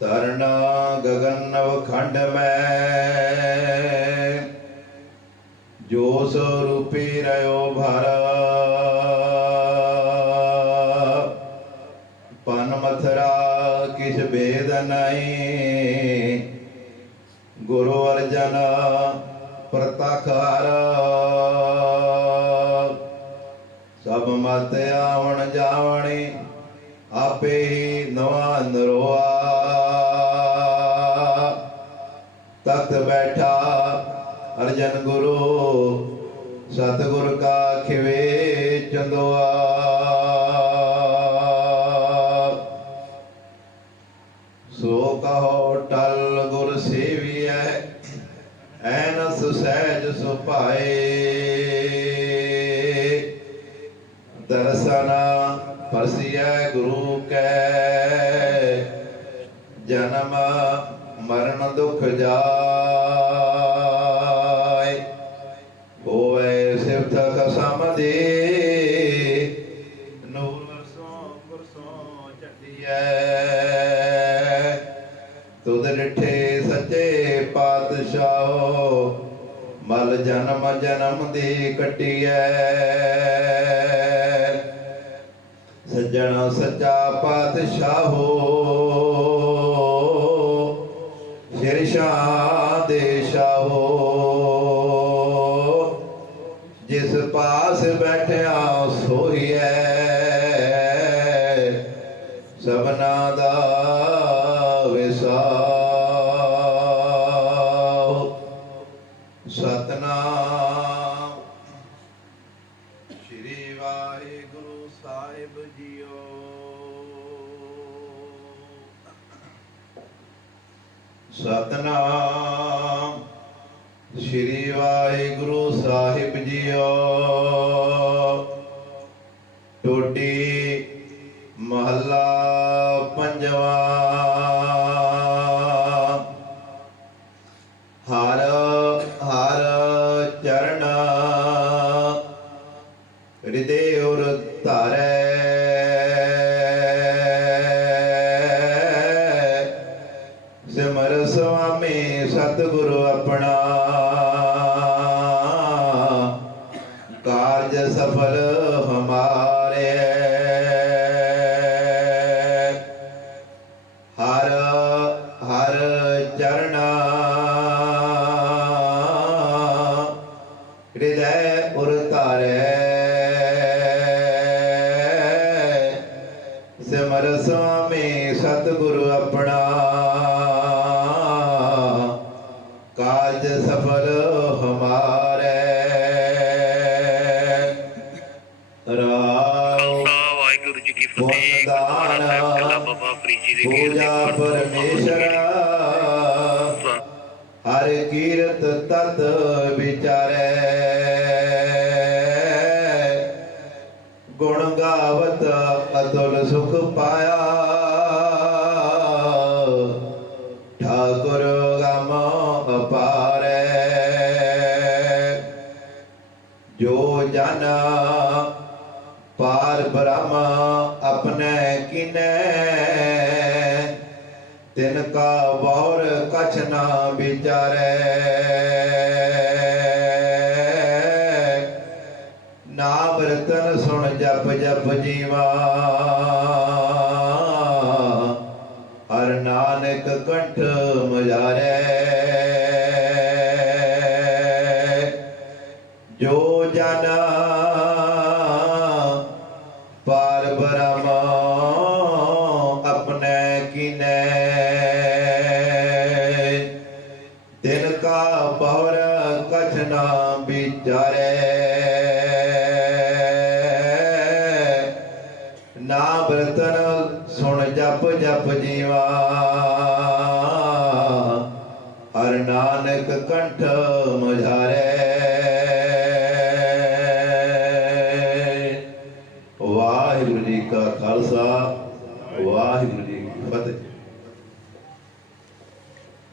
ਤਰਨਾ ਗਗਨ ਨਵ ਖੰਡ ਮੈਂ। ਜੋ ਸੋ ਰੂਪੀ ਰਿਓ ਭਰ। ਪਨ ਮਥਰਾ ਕਿਛ ਭੇਦ ਨਹੀਂ। ਗੁਰੂ ਅਰਜਨ ਪ੍ਰਤਕਾਰ। ਸਭ ਮਤ ਆਵਣ ਜਾਵਣੀ, ਆਪੇ ਹੀ ਨਵਾ ਨਰੋਆ। ਤਖਤ ਬੈਠਾ ਅਰਜਨ ਗੁਰੂ ਸਤਿਗੁਰ ਕਾ ਖਿਵੇ ਚੰਦੋਆ। ਸੋ ਕਹੋ ਟਲ ਗੁਰ ਸੇਵੀਐ, ਐਨਸ ਸਹਿਜ ਸੁਭਾਏ। ਦਰਸਨਾ ਪਰਸਿਐ ਗੁਰੂ ਕੈ, ਜਨਮ ਮਰਨ ਦੁਖ ਜਾਏ। ਹੋਏ ਸਿਫਤ ਕਸਮ ਦੇ। ਨੂਰ ਵਰਸੋਂ ਗੁਰਸੋਂ ਚੱਲੀਐ ਤੁਧ ਡਿਠੇ ਸੱਚੇ ਪਾਤਸ਼ਾਹੋ, ਮਲ ਜਨਮ ਜਨਮ ਦੀ ਕਟਿਐ। ਸੱਜਣ ਸੱਚਾ ਪਾਤਸ਼ਾਹੋ ਸ਼ਿਰਸ਼ਾ ਦੇ ਸ਼ਾਹੋ ਜਿਸ ਪਾਸ ਬੈਠਿਆ ਸੋਈਐ ਸਭਨਾ ਦਾ ਵਿਸਾਉ ਸਤਨਾਮ। ਸ਼੍ਰੀ ਵਾਹਿਗੁਰੂ ਸਾਹਿਬ ਜੀਓ। ਸਤਨਾਮ। ਸ਼੍ਰੀ ਵਾਹਿਗੁਰੂ ਸਾਹਿਬ ਜੀਓ। ਟੋਟੀ ਮਹੱਲਾ ਪੰਜਵਾ। ਹਰ ਹਰ ਚਰਨ ਹਿਰਦੇ ਉਰ ਧਾਰੈ ਸਿਮਰ ਸੁਆਮੀ ਸਤਿਗੁਰੂ ਆਪਣਾ। ਕਾਰਜ ਸਫਲ ਹਮਾਰੇ। ਹਰ ਹਰ ਚਰਣਾ। ਹਿਰਦੈ ਉਰ ਧਾਰੈ। ਸਿਮਰ ਸੁਆਮੀ ਸਤਿਗੁਰੂ ਆਪਣਾ। ਪੂਜਾ ਪਰਮੇਸ਼ਰ। ਹਰ ਕੀਰਤ ਤਤ ਵਿਚਾਰੈ। ਗੁਣ ਗਾਵਤ ਅਤੁਲ ਸੁਖ ਪਾਇਆ। ਠਾਕੁਰ ਗਮ ਅਪਾਰੈ। ਜੋ ਜਨ ਪਾਰ ਬ੍ਰਹਮ ਤਿਨ ਕਾ ਬੌਰ ਕਛ ਨਾ ਵਿਚਾਰੈ। ਨਾਮ ਰਤਨ ਸੁਣ ਜਪ ਜਪ ਜੀਵਾ। ਹਰ ਨਾਨਕ ਕੰਠ ਮਜਾਰੈ। ਜੋ ਜਨ ਪਾਰ ਬ੍ਰਹਮ ਨਾ ਵਿਚਾਰੇ। ਨਾ ਬਰਤਨ ਸੁਣ ਜਪ ਜਪ ਜੀਵਾ। ਹਰ ਨਾਨਕ ਕੰਠ ਮਝਾਰੇ। ਵਾਹਿਗੁਰੂ ਜੀ ਕਾ ਖਾਲਸਾ, ਵਾਹਿਗੁਰੂ ਜੀ ਕੀ ਫਤਿਹ।